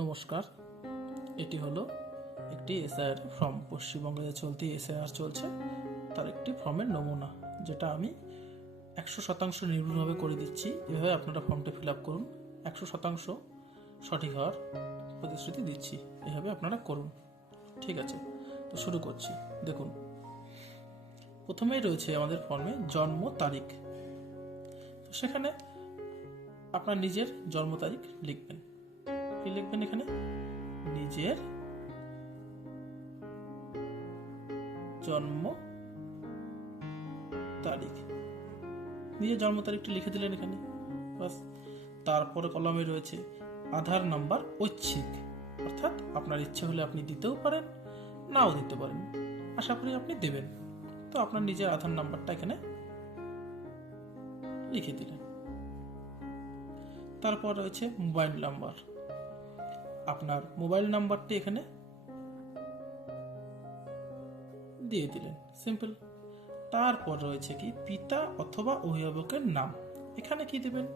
নমস্কার, এটি হলো একটি এসআইআর ফর্ম। পশ্চিমবঙ্গে যে চলতি এসআইআর চলছে তার একটি ফর্মের নমুনা, যেটা আমি 100% নির্ভুলভাবে করে দিচ্ছি। এভাবে আপনারা ফর্মটা ফিল আপ করুন। 100% সঠিক হওয়ার প্রতিশ্রুতি দিচ্ছি, এভাবে আপনারা করুন। ঠিক আছে, তো শুরু করছি। দেখুন, প্রথমেই রয়েছে আমাদের ফর্মে জন্ম তারিখ। তো সেখানে আপনার নিজের জন্ম তারিখ লিখবেন। কি লিখবেন? এখানে নিজের জন্ম তারিখ, নিজের জন্ম তারিখটি লিখে দিলেন এখানে, বাস। তারপরে কলমে রয়েছে আধার নাম্বার ঐচ্ছিক, অর্থাৎ আপনার ইচ্ছে হলে আপনি দিতেও পারেন, নাও দিতে পারেন, আশা করি আপনি দেবেন। তো আপনার নিজের আধার নাম্বারটা এখানে লিখে দিলেন। তারপর রয়েছে মোবাইল নাম্বার, আপনার মোবাইল নাম্বারটি এখানে দিয়ে দিলেন, সিম্পল। তারপর রয়েছে কি পিতা অথবা অভিভাবকের নাম। এখানে কি দেবেন?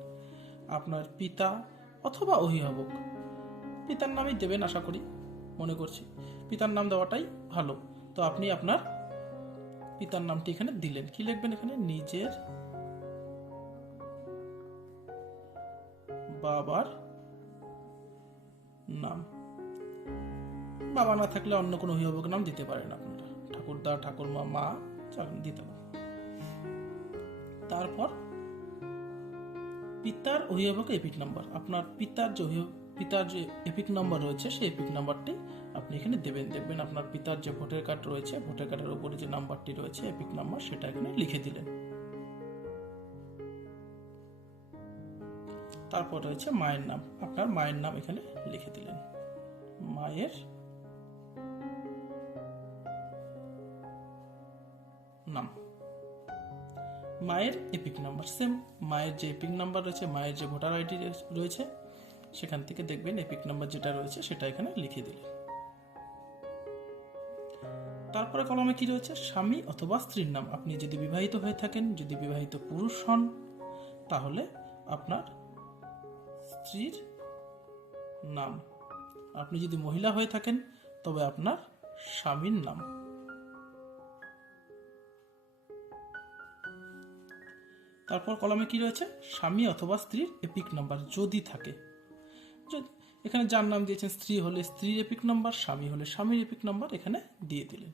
আপনার পিতা অথবা অভিভাবক, পিতার নামই দেবেন আশা করি, মনে করছি পিতার নাম দেওয়াটাই ভালো। তো আপনি আপনার পিতার নামটি এখানে দিলেন। কি লিখবেন এখানে? নিজের বাবার নাম। বাবা না থাকলে অন্য কোনো অভিভাবকের নাম দিতে পারেন আপনারা, ঠাকুরদা, ঠাকুরমা, মা, দিতে পারেন। তারপর পিতার অভিভাবকের এপিক নাম্বার, আপনার পিতার যে এপিক নাম্বার রয়েছে সেই এপিক নাম্বারটি আপনি এখানে দেবেন। দেখবেন আপনার পিতার যে ভোটার কার্ড রয়েছে, ভোটার কার্ডের উপরে যে নাম্বারটি রয়েছে এপিক নাম্বার, সেটা এখানে লিখে দিলেন। তারপর রয়েছে মায়ের নাম, আপনার মায়ের নাম এখানে লিখে দিলেন। মায়ের নাম, মায়ের এপিক নাম্বার, সেম মায়ের যে এপিক নাম্বার রয়েছে, মায়ের যে ভোটার আইডি রয়েছে, সেখান থেকে দেখবেন এপিক নাম্বার যেটা রয়েছে সেটা এখানে লিখে দিলেন। তারপরে কলমে কি রয়েছে? স্বামী অথবা স্ত্রীর নাম। আপনি যদি বিবাহিত হয়ে থাকেন, যদি বিবাহিত পুরুষ হন, তাহলে আপনার স্ত্রীর নাম। আপনি যদি মহিলা হয়ে থাকেন তবে আপনার স্বামীর নাম। তারপর কলমে কি রয়েছে? স্বামী অথবা স্ত্রীর এপিক নাম্বার যদি থাকে। এখানে যার নাম দিয়েছেন, স্ত্রী হলে স্ত্রীর এপিক নাম্বার, স্বামী হলে স্বামীর এপিক নাম্বার এখানে দিয়ে দিলেন।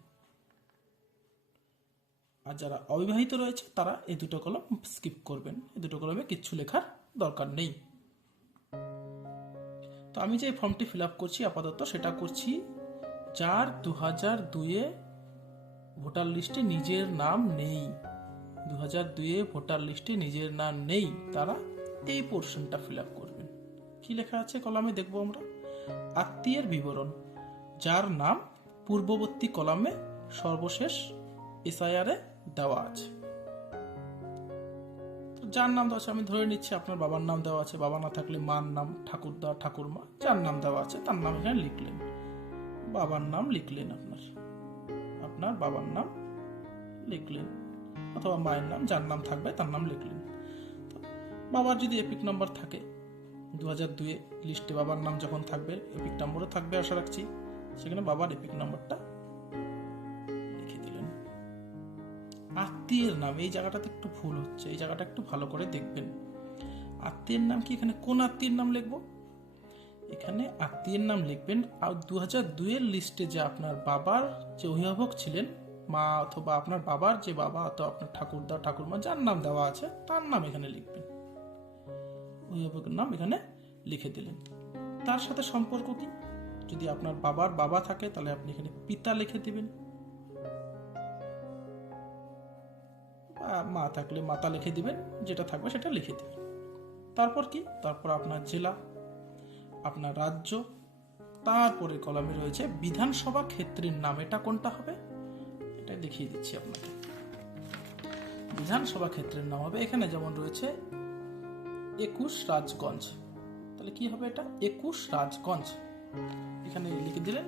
আর যারা অবিবাহিত রয়েছে তারা এই দুটো কলম স্কিপ করবেন, এই দুটো কলমে কিচ্ছু লেখার দরকার নেই। তো আমি যে ফর্মটি ফিল আপ করছি আপাতত, সেটা করছি যার 2002-এ ভোটার লিস্টে নিজের নাম নেই। 2002-এ ভোটার লিস্টে নিজের নাম নেই, তারা এই পোর্শনটা ফিল আপ করবেন। কি লেখা আছে কলামে দেখবো আমরা? আত্মীয়ের বিবরণ, যার নাম পূর্ববর্তী কলামে সর্বশেষ এসআইআর এ দেওয়া আছে। যার নাম দেওয়া আছে, আমি ধরে নিচ্ছি আপনার বাবার নাম দেওয়া আছে, বাবা না থাকলে মার নাম, ঠাকুরদা, ঠাকুরমা, যার নাম দেওয়া আছে তার নাম এখানে লিখলেন। বাবার নাম লিখলেন, আপনার বাবার নাম লিখলেন, অথবা মায়ের নাম, যার নাম থাকবে তার নাম লিখলেন। তো বাবার যদি এপিক নাম্বার থাকে, 2002 লিস্টে বাবার নাম যখন থাকবে, এপিক নাম্বারও থাকবে আশা রাখছি, সেখানে বাবার এপিক নাম্বারটা লিখে দিলেন। আত্মীয়ের নাম, এই জায়গাটাতে একটু ভুল হচ্ছে, এই জায়গাটা একটু ভালো করে দেখবেন। আত্মীয়ের নাম কি এখানে কোন আত্মীয়ের নাম লিখবো? এখানে আত্মীয়ের নাম লিখবেন আর 2002 লিস্টে যে আপনার বাবার যে অভিভাবক ছিলেন, মা অথবা আপনার বাবার যে বাবা অথবা আপনার ঠাকুরদা, ঠাকুরমা, যার নাম দেওয়া আছে তার নাম এখানে লিখবেন। অভিভাবকের নাম এখানে লিখে দিলেন। তার সাথে সম্পর্ক কি? যদি আপনার বাবার বাবা থাকে তাহলে আপনি এখানে পিতা লিখে দিবেন, মা থাকলে মাতা লিখে দিবেন, যেটা থাকবে সেটা লিখে দিবেন। তারপর কি? তারপর আপনার জেলা, আপনার রাজ্য, তারপরে কলামে রয়েছে বিধানসভা ক্ষেত্রের নাম। এটা কোনটা হবে? এটা দেখিয়ে দিচ্ছি আপনাকে। বিধানসভা ক্ষেত্রের নাম হবে এখানে যেমন রয়েছে 21 রাজগঞ্জ, তাহলে কি হবে? এটা 21 রাজগঞ্জ এখানে লিখে দিলেন,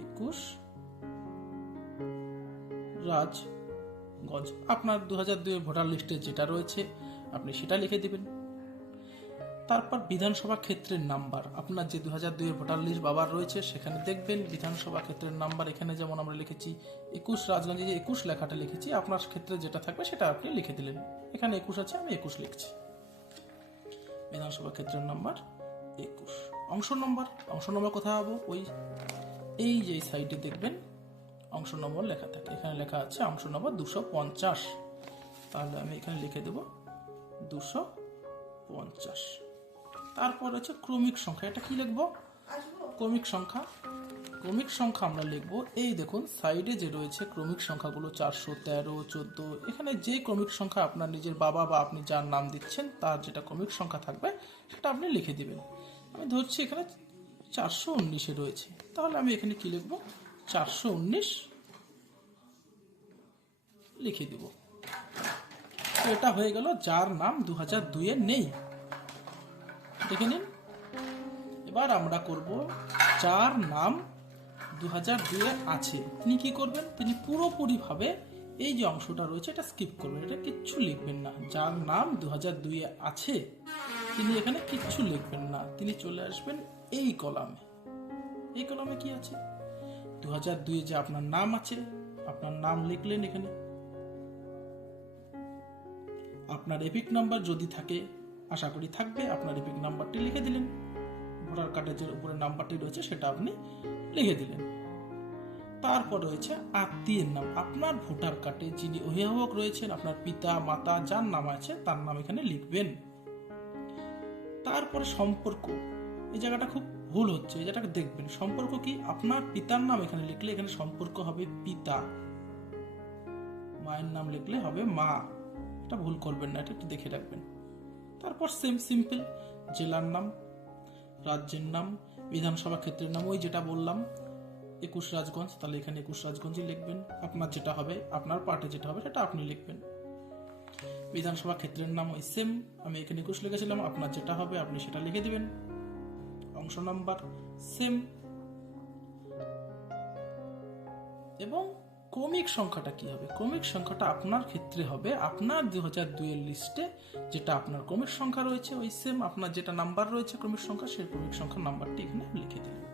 21 রাজগঞ্জ। আপনার 2002 ভোটার লিস্টে যেটা রয়েছে আপনি সেটা লিখে দিবেন। তারপর বিধানসভা ক্ষেত্রের নাম্বার, আপনার যে 2002 ভোটার লিস্ট বাবার রয়েছে সেখানে দেখবেন বিধানসভা ক্ষেত্রের নাম্বার। এখানে যেমন আমরা লিখেছি 21, রাজগঞ্জে যে 21 লেখাটা লিখেছি, আপনার ক্ষেত্রে যেটা থাকবে সেটা আপনি লিখে দিলেন। এখানে 21 আছে, আমি 21 লিখছি। বিধানসভা ক্ষেত্রের নাম্বার 21। অংশ নম্বর কোথায় পাবো? এই যে সাইডে দেখবেন অংশ নম্বর লেখা থাকে, এখানে লেখা আছে অংশ নম্বর 250। তাহলে আমি এখানে লিখে দেব 250। তারপর হচ্ছে ক্রমিক সংখ্যা। এটা কি লিখবো? ক্রমিক সংখ্যা আমরা লিখবো, এই দেখুন সাইডে যে রয়েছে ক্রমিক সংখ্যাগুলো 413, 14, এখানে যে ক্রমিক সংখ্যা আপনার নিজের বাবা বা আপনি যার নাম দিচ্ছেন তার যেটা ক্রমিক সংখ্যা থাকবে সেটা আপনি লিখে দিবেন। আমি ধরছি এখানে 419 রয়েছে, তাহলে আমি এখানে কি লিখবো? 419 লিখে দিব। তো এটা হয়ে গেল যার নাম 2002 নেই। দেখে নিন। এবার আমরা করব যার নাম 2002 আছে। তিনি কি করবেন? তিনি পুরোপুরিভাবে এই যে অংশটা রয়েছে এটা স্কিপ করবেন, এটা কিচ্ছু লিখবেন না। যার নাম 2002 আছে তিনি এখানে কিচ্ছু লিখবেন না, তিনি চলে আসবেন এই কলামে। এই কলামে কি আছে? 2002 যে আপনার নাম আছে, আপনার নাম লিখলেন এখানে। আপনার এপিক নাম্বার যদি থাকে, আশা করি থাকবে, আপনার এপিক নাম্বারটি লিখে দিলেন। ভোটার কার্ডের যে উপরে নাম্বারটি রয়েছে সেটা আপনি লিখে দিলেন। তারপর রয়েছে আত্মীয়ের নাম। আপনার ভোটার কার্ডে যিনি অভিভাবক রয়েছেন, আপনার পিতা মাতা যার নাম আছে তার নাম এখানে লিখবেন। তারপরে সম্পর্ক, এই জায়গাটা খুব ভুল হচ্ছে, এই জায়গাটা দেখবেন। সম্পর্ক কি? আপনার পিতার নাম এখানে লিখলে এখানে সম্পর্ক হবে পিতা, মায়ের নাম লিখলে হবে মা। এটা ভুল করবেন না, এটা একটু দেখে রাখবেন। তারপর সিম্পল জেলার নাম, রাজ্যের নাম, বিধানসভা ক্ষেত্রের নাম, ওই যেটা বললাম 21 রাজগঞ্জ, তাহলে এখানে 21 রাজগঞ্জই লিখবেন। আপনার যেটা হবে, আপনার পার্টে যেটা হবে সেটা আপনি লিখবেন। বিধানসভা ক্ষেত্রের নাম ওই সেম, আমি এখানে 21 লিখেছিলাম, আপনার যেটা হবে আপনি সেটা লিখে দিবেন। অংশ নাম্বার সেম। এবং ক্রমিক সংখ্যাটা কি হবে? ক্রমিক সংখ্যাটা আপনার ক্ষেত্রে হবে আপনার 2002 এর লিস্টে যেটা আপনার ক্রমিক সংখ্যা রয়েছে ওই সেম, আপনার যেটা নাম্বার রয়েছে ক্রমিক সংখ্যা, সেই ক্রমিক সংখ্যার নাম্বারটি এখানে লিখে দিলেন।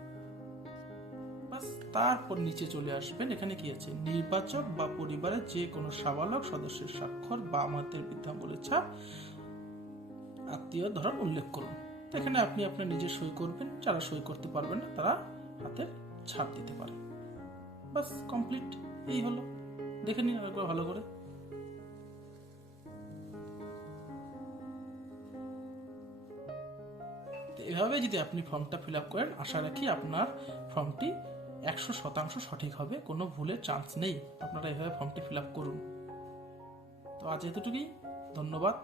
বাস। তারপর নিচে চলে আসবেন, এখানে কি আছে? নির্বাচক বা পরিবারের যে কোনো সাবালক সদস্যের স্বাক্ষর বা আমাদের বৃদ্ধাঙ্গুলের ছাপ, আত্মীয় ধরন উল্লেখ করুন। এখানে আপনি আপনার নিজে সই করবেন, যারা সই করতে পারবেন না তারা হাতের ছাপ দিতে পারেন। বাস, কমপ্লিট। এই হলো, দেখে নিন একবার ভালো করে। এভাবে যদি আপনি ফর্মটা ফিল আপ করেন, আশা রাখি আপনার ফর্মটি 100% সঠিক হবে, কোনো ভুলের চান্স নেই। আপনারা এভাবে ফর্মটি ফিল আপ করুন। তো আজ এতটুকুই, ধন্যবাদ।